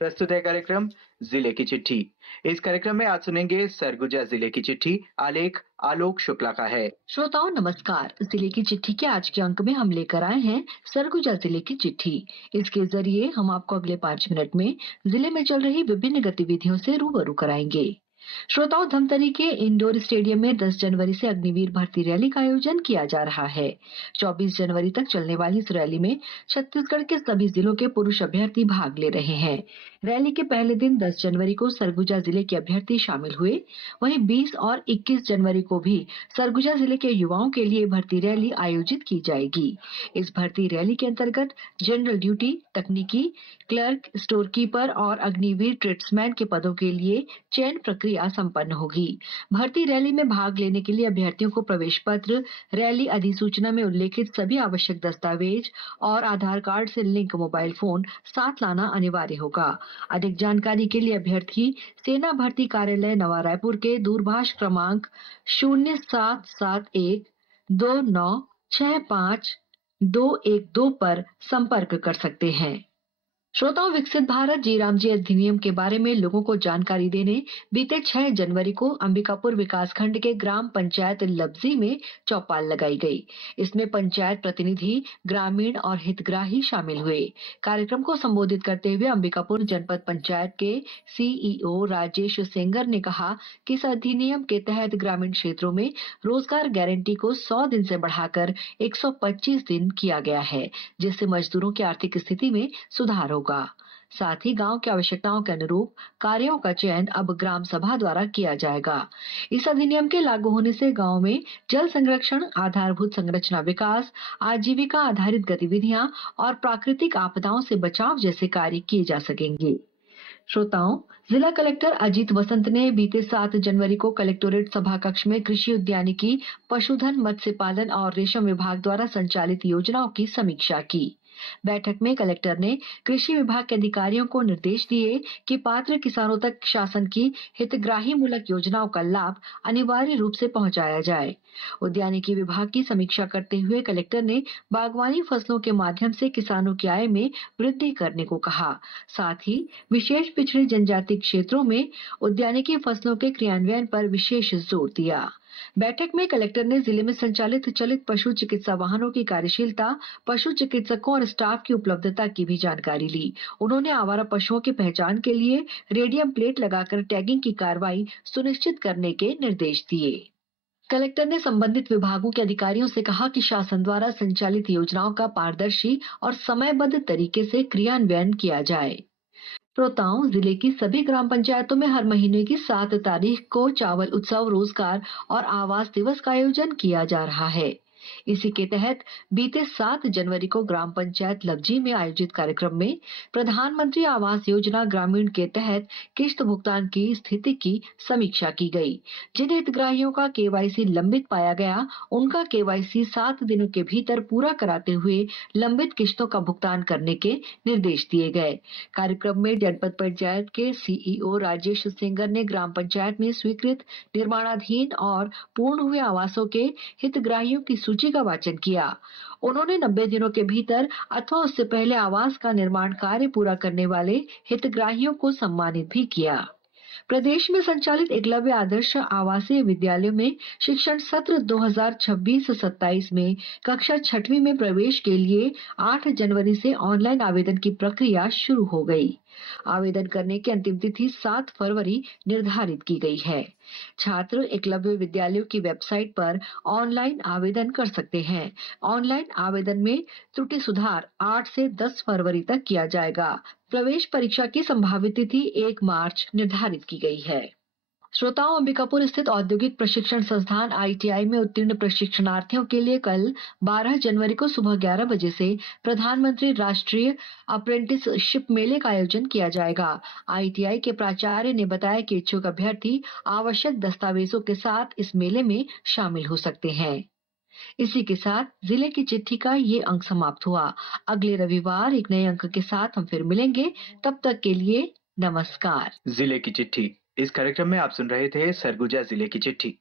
प्रस्तुत है कार्यक्रम जिले की चिट्ठी। इस कार्यक्रम में आज सुनेंगे सरगुजा जिले की चिट्ठी। आलेख आलोक शुक्ला का है। श्रोताओं नमस्कार। जिले की चिट्ठी के आज के अंक में हम लेकर आए हैं सरगुजा जिले की चिट्ठी। इसके जरिए हम आपको अगले 5 मिनट में जिले में चल रही विभिन्न गतिविधियों से रूबरू कराएंगे। श्रोताओं, धमतरी के इंडोर स्टेडियम में 10 जनवरी से अग्निवीर भर्ती रैली का आयोजन किया जा रहा है। 24 जनवरी तक चलने वाली इस रैली में छत्तीसगढ़ के सभी जिलों के पुरुष अभ्यर्थी भाग ले रहे हैं। रैली के पहले दिन 10 जनवरी को सरगुजा जिले के अभ्यर्थी शामिल हुए। वहीं 20 और 21 जनवरी को भी सरगुजा जिले के युवाओं के लिए भर्ती रैली आयोजित की जाएगी। इस भर्ती रैली के अंतर्गत जनरल ड्यूटी, तकनीकी, क्लर्क, स्टोर कीपर और अग्निवीर ट्रेड्समैन के पदों के लिए चयन प्रक्रिया संपन्न होगी। भर्ती रैली में भाग लेने के लिए अभ्यर्थियों को प्रवेश पत्र, रैली अधिसूचना में उल्लेखित सभी आवश्यक दस्तावेज और आधार कार्ड से लिंक मोबाइल फोन साथ लाना अनिवार्य होगा। अधिक जानकारी के लिए अभ्यर्थी सेना भर्ती कार्यालय नवा रायपुर के दूरभाष क्रमांक 07712965 पर संपर्क कर सकते हैं। श्रोताओं, विकसित भारत जी राम जी अधिनियम के बारे में लोगों को जानकारी देने बीते 6 जनवरी को अंबिकापुर विकासखंड के ग्राम पंचायत लब्जी में चौपाल लगाई गई। इसमें पंचायत प्रतिनिधि, ग्रामीण और हितग्राही शामिल हुए। कार्यक्रम को संबोधित करते हुए अंबिकापुर जनपद पंचायत के सीईओ राजेश सेंगर ने कहा कि इस अधिनियम के तहत ग्रामीण क्षेत्रों में रोजगार गारंटी को 100 दिन से बढ़ाकर 125 दिन किया गया है, जिससे मजदूरों की आर्थिक स्थिति में सुधार होगा। साथ ही गांव की आवश्यकताओं के अनुरूप कार्यों का चयन अब ग्राम सभा द्वारा किया जाएगा। इस अधिनियम के लागू होने से गांव में जल संरक्षण, आधारभूत संरचना विकास, आजीविका आधारित गतिविधियां और प्राकृतिक आपदाओं से बचाव जैसे कार्य किए जा सकेंगे। श्रोताओं, जिला कलेक्टर अजीत वसंत ने बीते 7 जनवरी को कलेक्टोरेट सभा कक्ष में कृषि उद्यानिकी, पशुधन, मत्स्य पालन और रेशम विभाग द्वारा संचालित योजनाओं की समीक्षा की। बैठक में कलेक्टर ने कृषि विभाग के अधिकारियों को निर्देश दिए कि पात्र किसानों तक शासन की हितग्राही मूलक योजनाओं का लाभ अनिवार्य रूप से पहुंचाया जाए। उद्यानिकी विभाग की समीक्षा करते हुए कलेक्टर ने बागवानी फसलों के माध्यम से किसानों की आय में वृद्धि करने को कहा। साथ ही विशेष पिछड़ी जनजाति क्षेत्रों में उद्यानिकी फसलों के क्रियान्वयन पर विशेष जोर दिया। बैठक में कलेक्टर ने जिले में संचालित चलित पशु चिकित्सा वाहनों की कार्यशीलता, पशु चिकित्सकों और स्टाफ की उपलब्धता की भी जानकारी ली। उन्होंने आवारा पशुओं की पहचान के लिए रेडियम प्लेट लगाकर टैगिंग की कार्रवाई सुनिश्चित करने के निर्देश दिए। कलेक्टर ने संबंधित विभागों के अधिकारियों से कहा कि शासन द्वारा संचालित योजनाओं का पारदर्शी और समयबद्ध तरीके से क्रियान्वयन किया जाए। श्रोताओं, जिले की सभी ग्राम पंचायतों में हर महीने की 7 तारीख को चावल उत्सव, रोजगार और आवास दिवस का आयोजन किया जा रहा है। इसी के तहत बीते 7 जनवरी को ग्राम पंचायत लब्जी में आयोजित कार्यक्रम में प्रधानमंत्री आवास योजना ग्रामीण के तहत किश्त भुगतान की स्थिति की समीक्षा की गई। जिन हितग्राहियों का केवाईसी लंबित पाया गया, उनका केवाईसी 7 दिनों के भीतर पूरा कराते हुए लंबित किश्तों का भुगतान करने के निर्देश दिए गए। कार्यक्रम में जनपद पंचायत के सीईओ राजेश सेंगर ने ग्राम पंचायत में स्वीकृत, निर्माणाधीन और पूर्ण हुए आवासों के हितग्राहियों की सूची का वाचन किया। उन्होंने 90 दिनों के भीतर अथवा उससे पहले आवास का निर्माण कार्य पूरा करने वाले हितग्राहियों को सम्मानित भी किया। प्रदेश में संचालित एकलव्य आदर्श आवासीय विद्यालयों में शिक्षण सत्र 2026-27 में कक्षा 6वीं में प्रवेश के लिए 8 जनवरी से ऑनलाइन आवेदन की प्रक्रिया शुरू हो गई। आवेदन करने की अंतिम तिथि 7 फरवरी निर्धारित की गई है। छात्र एकलव्य विद्यालयों की वेबसाइट पर ऑनलाइन आवेदन कर सकते हैं। ऑनलाइन आवेदन में त्रुटि सुधार 8 से 10 फरवरी तक किया जाएगा। प्रवेश परीक्षा की संभावित तिथि 1 मार्च निर्धारित की गई है। श्रोताओं, अंबिकापुर स्थित औद्योगिक प्रशिक्षण संस्थान आईटीआई में उत्तीर्ण प्रशिक्षणार्थियों के लिए कल 12 जनवरी को सुबह 11 बजे से प्रधानमंत्री राष्ट्रीय अप्रेंटिसशिप मेले का आयोजन किया जाएगा। आईटीआई के प्राचार्य ने बताया कि इच्छुक अभ्यर्थी आवश्यक दस्तावेजों के साथ इस मेले में शामिल हो सकते हैं। इसी के साथ जिले की चिट्ठी का ये अंक समाप्त हुआ। अगले रविवार एक नए अंक के साथ हम फिर मिलेंगे। तब तक के लिए नमस्कार। जिले की चिट्ठी। इस कार्यक्रम में आप सुन रहे थे सरगुजा जिले की चिट्ठी।